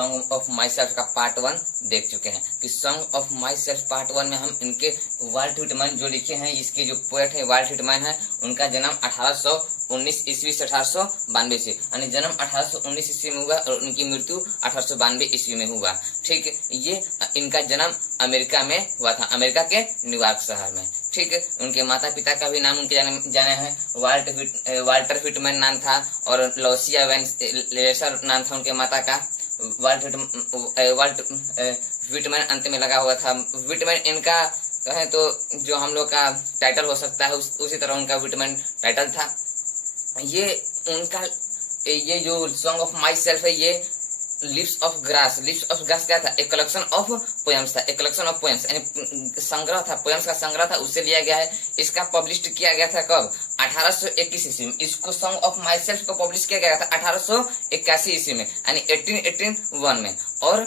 Song of my self का part 1 देख चुके हैं कि song of my self part 1 में हम इनके वाल्ट व्हिटमैन जो लिखे हैं, इसके जो पोएट है वाल्ट व्हिटमैन है, उनका जन्म 1819 ईस्वी से 1892 से, यानी जन्म 1819 ईस्वी में हुआ और उनकी मृत्यु 1892 ईस्वी में हुआ। ठीक, ये इनका जन्म अमेरिका में हुआ था, अमेरिका के न्यूयॉर्क शहर में। ठीक, उनके माता पिता का भी नाम उनके जाने हैं, वाल्टर व्हिटमैन नाम था और लॉसिया वेंसलेसर नाम था उनके माता का। वाल्ट व्हिटमैन अंत में लगा हुआ था। व्हिटमैन इनका कहें तो जो हम लोग का टाइटल हो सकता है उसी तरह उनका व्हिटमैन टाइटल था। ये जो सॉन्ग ऑफ माई सेल्फ है, ये लिप्स ऑफ ग्रास क्या था? एक कलेक्शन ऑफ पोएम्स था, एक कलेक्शन ऑफ पोएम्स यानी संग्रह था, पोएम्स का संग्रह था, उससे लिया गया है। इसका पब्लिश किया गया था कब? 1821 ईस्वी में। इसको सॉन्ग ऑफ माई सेल्फ को पब्लिश किया गया था 1881 ईस्वी में, यानी 1881 में। और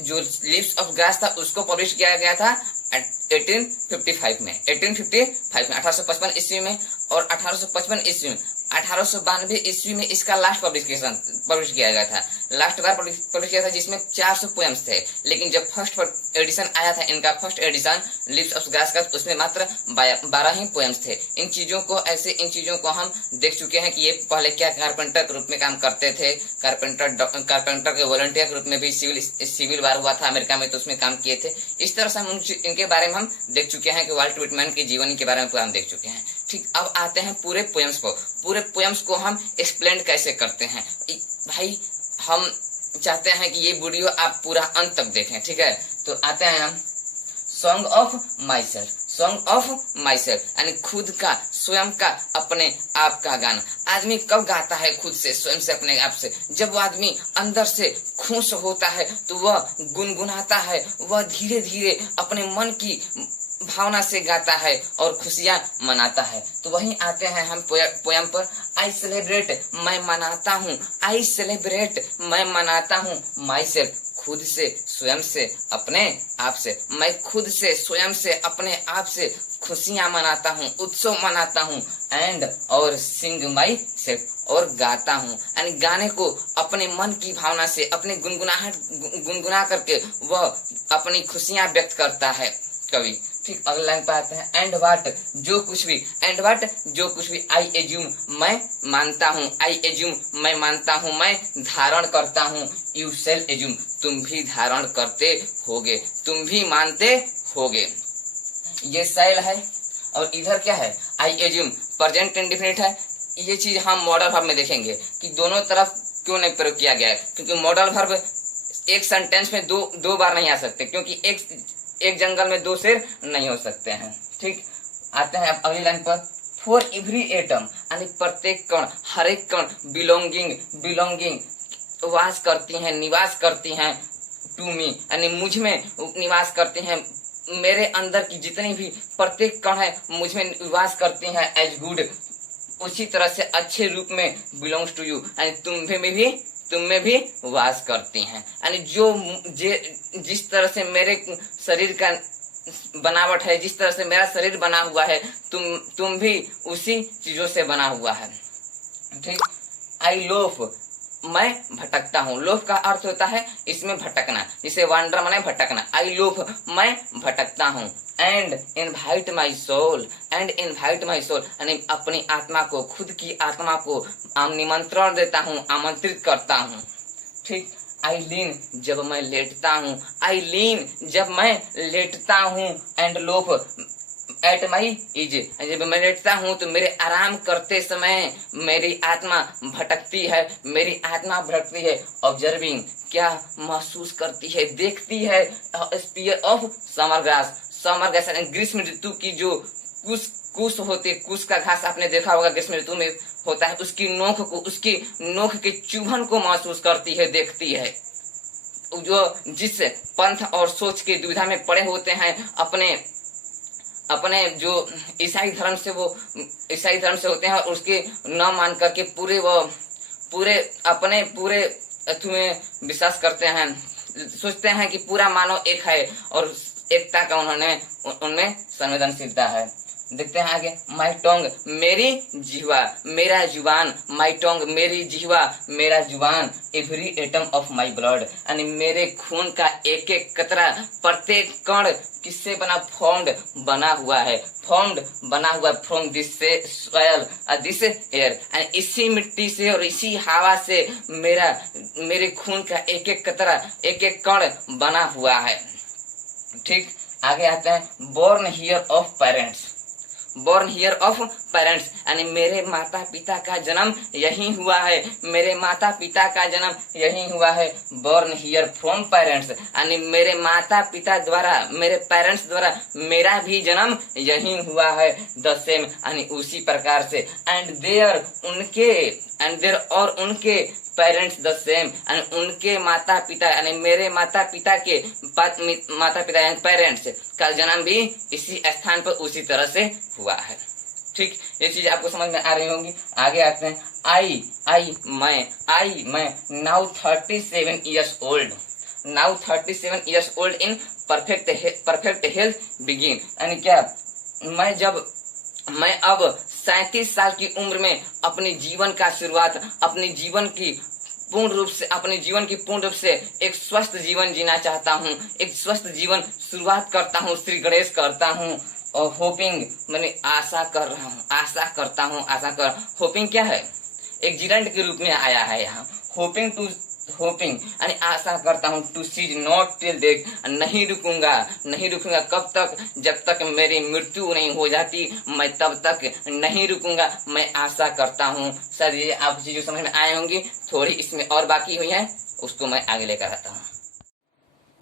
जो लिप्स ऑफ ग्रास था उसको पब्लिश किया गया था 1855 में, 1855 ईस्वी में। और 1855 ईस्वी में 1892 ईस्वी में इसका लास्ट पब्लिश किया गया था, लास्ट बार पब्लिश किया था, जिसमें 400 पोएम्स थे। लेकिन जब फर्स्ट एडिशन आया था इनका, first edition lips of grass का, उसमें मात्र 12 ही पोएम्स थे। इन चीजों को हम देख चुके हैं कि ये पहले क्या कारपेंटर के रूप में काम करते थे, कारपेंटर के वॉलंटियर के रूप में भी सिविल वार हुआ था अमेरिका में, तो उसमें काम किए थे। इस तरह से हम इनके बारे में हम देख चुके हैं कि वाल्ट व्हिटमैन की जीवनी के बारे में हम देख चुके हैं। ठीक, अब आते हैं पूरे पोएम्स को हम एक्सप्लेन कैसे करते हैं। भाई हम चाहते हैं कि ये वीडियो आप पूरा अंत तक देखें। ठीक है, तो आते हैं हम सॉन्ग ऑफ माई सेल्फ यानी खुद का, स्वयं का, अपने आप का गाना। आदमी कब गाता है खुद से, स्वयं से, अपने आप से? जब वो आदमी अंदर से खुश होता है तो वह गुनगुनाता है, वह धीरे धीरे अपने मन की भावना से गाता है और खुशियां मनाता है। तो वहीं आते हैं हम पोयम पर। आई सेलिब्रेट, मैं मनाता हूँ, आई सेलिब्रेट, मैं मनाता हूँ माई सेल्फ, खुद से, स्वयं से, अपने आप से। मैं खुद से, स्वयं से, अपने आप से खुशियां मनाता हूँ, उत्सव मनाता हूँ। एंड और सिंग माई सेल्फ, और गाता हूँ, यानी गाने को अपने मन की भावना से, अपने गुनगुना करके वह अपनी खुशियां व्यक्त करता है कवि। ठीक, अगला लाइन पे आते हैं। एंड वाट, जो कुछ भी, आई एज्यूम, मैं मानता हूँ, आई एज्यूम, मैं मानता हूँ, मैं धारण करता हूँ। यू शैल एज्यूम, तुम भी धारण करते होगे, तुम भी मानते होगे। ये शैल है और इधर क्या है? आई एज्यूम, प्रेजेंट इंडेफिनिट है। ये चीज हम मॉडल वर्ब में देखेंगे कि दोनों तरफ क्यों नहीं प्रयोग किया गया है, क्योंकि मॉडल वर्ब एक सेंटेंस में दो बार नहीं आ सकते, क्योंकि एक जंगल में 2 शेर नहीं हो सकते हैं। ठीक, आते हैं अब अगली लाइन पर। फॉर एवरी एटम, यानी प्रत्येक कण, हर एक कण, बिलोंगिंग वास करती हैं, निवास करती हैं, टू मी, यानी मुझ में निवास करती हैं। मेरे अंदर की जितनी भी प्रत्येक कण है मुझ में निवास करती हैं। एज गुड, उसी तरह से अच्छे रूप में, बिलोंग्स टू यू, यानी तुम में भी वास करती हैं। यानी जिस तरह से मेरे शरीर का बनावट है, जिस तरह से मेरा शरीर बना हुआ है, तुम भी उसी चीजों से बना हुआ है। ठीक, आई लोफ, मैं भटकता हूँ। लोफ का अर्थ होता है इसमें भटकना, जिसे वांडर माने भटकना। आई लोफ, मैं भटकता हूँ। एंड इनवाइट माई सोल, यानी अपनी आत्मा को, खुद की आत्मा को निमंत्रण देता हूँ, आमंत्रित करता हूँ। ठीक, आई लीन, जब मैं लेटता हूँ, आई लीन, जब मैं लेटता हूँ। And loaf at my is, जब मैं लेटता हूँ तो मेरे आराम करते समय मेरी आत्मा भटकती है, ऑब्जर्विंग, क्या महसूस करती है, देखती है। स्पीयर ऑफ समर ग्रास, ग्रीष्म ऋतु की जो कुश होते, कुश का घास आपने देखा होगा ग्रीष्म ऋतु में होता है, उसकी नोक के चुभन को महसूस करती है, देखती है। जो जिस पंथ और सोच के दुविधा में पड़े होते हैं, अपने जो ईसाई धर्म से होते हैं, और उसके न मान करके पूरे में विश्वास करते हैं, सोचते हैं कि पूरा मानव एक है और एकता का उनमें संवेदनशीलता है। देखते हैं आगे, माई टोंग मेरी जिह्वा, मेरा जुबान, माई टोंग मेरी जिह्वा, मेरा जुबान, every atom of my blood, यानी मेरे खून का एक एक कतरा, प्रत्येक कण किससे बना, फॉर्म्ड बना हुआ है, फॉर्म्ड बना हुआ फ्रॉम दिस से सॉयल दिस एयर, एंड इसी मिट्टी से और इसी हवा से मेरे खून का एक एक कतरा, एक एक कण बना हुआ है। ठीक, आगे आते हैं, born here of parents, born here of parents, यानी मेरे माता पिता का जन्म यही हुआ है, मेरे माता पिता का जन्म यही हुआ है। बोर्न हियर फ्रॉम पेरेंट्स, यानी मेरे माता पिता द्वारा, मेरे पेरेंट्स द्वारा मेरा भी जन्म यही हुआ है। द सेम, यानी उसी प्रकार से, एंड देयर उनके, एंड देयर और उनके पेरेंट्स द सेम, एंड उनके माता पिता यानी मेरे माता पिता के माता पिता यानी पेरेंट्स का जन्म भी इसी स्थान पर उसी तरह से हुआ है। ठीक, ये चीज आपको समझ में आ रही होंगी। आगे आते हैं, आई मैं now 37 years old, now 37 years old in perfect health begin, यानी क्या, मैं अब 37 साल की उम्र में अपने जीवन का शुरुआत, अपने जीवन की पूर्ण रूप से एक स्वस्थ जीवन जीना चाहता हूँ, एक स्वस्थ जीवन शुरुआत करता हूँ, श्री गणेश करता हूँ। और होपिंग मैंने आशा कर रहा हूँ, आशा करता हूँ, होपिंग क्या है, एक जिरंड के रूप में आया है यहाँ, होपिंग यानी आशा करता हूँ, to cease not till death, नहीं रुकूंगा कब तक, जब तक मेरी मृत्यु नहीं हो जाती, मैं तब तक नहीं रुकूंगा, मैं आशा करता हूँ। सर ये आप चीजें समझ में आए होंगी, थोड़ी इसमें और बाकी हुई है, उसको मैं आगे लेकर आता हूँ।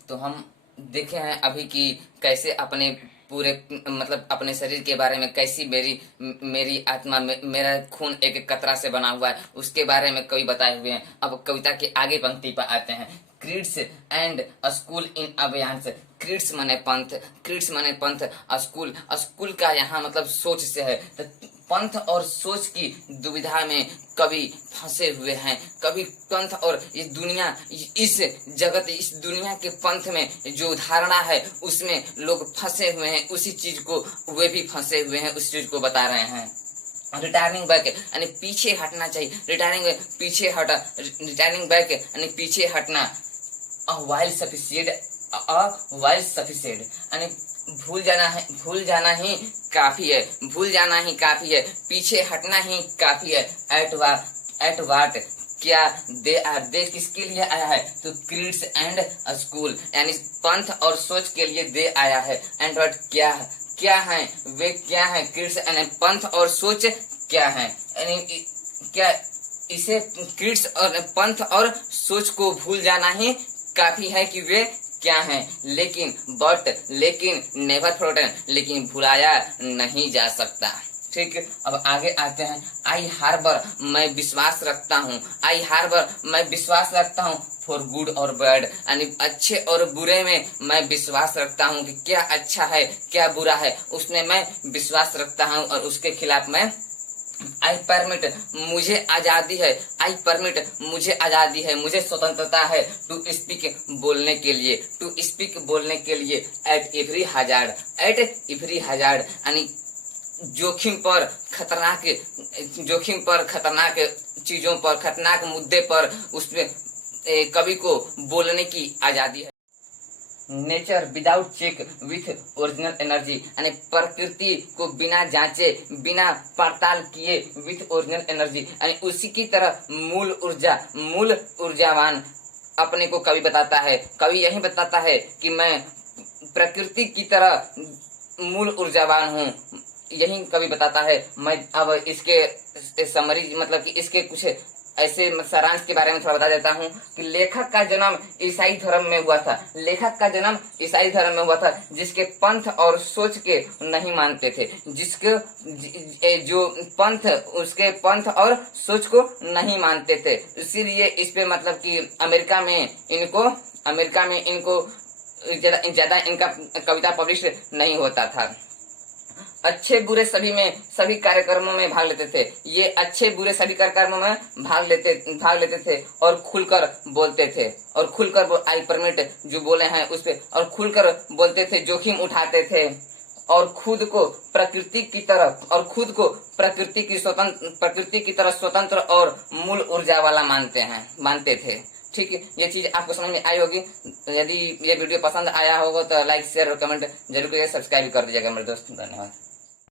तो हम देखे हैं अभी कि कैसे अपने पूरे मतलब अपने शरीर के बारे में, कैसी मेरी आत्मा में मेरा खून एक एक कतरा से बना हुआ है, उसके बारे में कवि बताए हुए हैं। अब कविता के आगे पंक्ति पर आते हैं, क्रीड्स एंड स्कूल इन अभियान से, क्रीड्स माने पंथ, स्कूल का यहाँ मतलब सोच से है, तो पंथ और सोच की दुविधा में कभी फंसे हुए हैं, कभी पंथ और इस दुनिया के पंथ में जो धारणा है उसमें लोग फंसे हुए हैं, उसी चीज को वे भी फंसे हुए हैं, उस चीज को बता रहे हैं। रिटर्निंग बैक यानी पीछे हटना चाहिए, रिटर्निंग बैक यानी पीछे हटना, वाइल सफिशिएंट यानी भूल जाना ही काफी है, पीछे हटना ही काफी है। एट वाट क्या, दे किसके लिए आया है, तो क्रीड्स एंड स्कूल यानी पंथ और सोच के लिए दे आया है। एंड वाट क्या है, वे क्या है, क्रीड्स यानी पंथ और सोच क्या है, यानी क्या इसे क्रीड्स और पंथ और सोच को भूल जाना ही काफी है कि वे क्या है, लेकिन नेवर फॉरगॉटन, लेकिन भुलाया नहीं जा सकता। ठीक, अब आगे आते हैं, आई हार्बर मैं विश्वास रखता हूँ फॉर गुड और बैड, यानी अच्छे और बुरे में मैं विश्वास रखता हूँ कि क्या अच्छा है क्या बुरा है, उसमें मैं विश्वास रखता हूँ और उसके खिलाफ मैं आई परमिट मुझे आजादी है, मुझे स्वतंत्रता है, टू स्पीक बोलने के लिए एट एवरी हजार्ड यानी जोखिम पर खतरनाक चीजों पर, खतरनाक मुद्दे पर उसमें कवि को बोलने की आजादी है। Nature without check with original energy यानी प्रकृति को बिना जांचे बिना पड़ताल किए विथ ओरिजिनल एनर्जी यानी उसी की तरह मूल ऊर्जावान अपने को कवि बताता है। कवि यही बताता है कि मैं प्रकृति की तरह मूल ऊर्जावान हूँ, यही कवि बताता है। मैं अब इसके समरी मतलब कि इसके कुछ ऐसे सारांश के बारे में थोड़ा बता देता हूँ कि लेखक का जन्म ईसाई धर्म में हुआ था, जिसके पंथ और सोच के नहीं मानते थे, जो पंथ उसके पंथ और सोच को नहीं मानते थे, इसीलिए इस पे मतलब कि अमेरिका में इनको ज्यादा इनका कविता पब्लिश नहीं होता था। अच्छे बुरे सभी कार्यक्रमों में भाग लेते थे, ये अच्छे बुरे सभी कार्यक्रमों में भाग लेते थे और खुलकर बोलते थे, और खुलकर आई परमिट जो बोले हैं उस पे, और खुलकर बोलते थे, जोखिम उठाते थे और खुद को प्रकृति की तरह स्वतंत्र और मूल ऊर्जा वाला मानते थे। ठीक है, ये चीज आपको समझ में आई होगी। यदि ये वीडियो पसंद आया होगा तो लाइक शेयर और कमेंट जरूर करिए, सब्सक्राइब कर दीजिएगा मेरे दोस्त। धन्यवाद।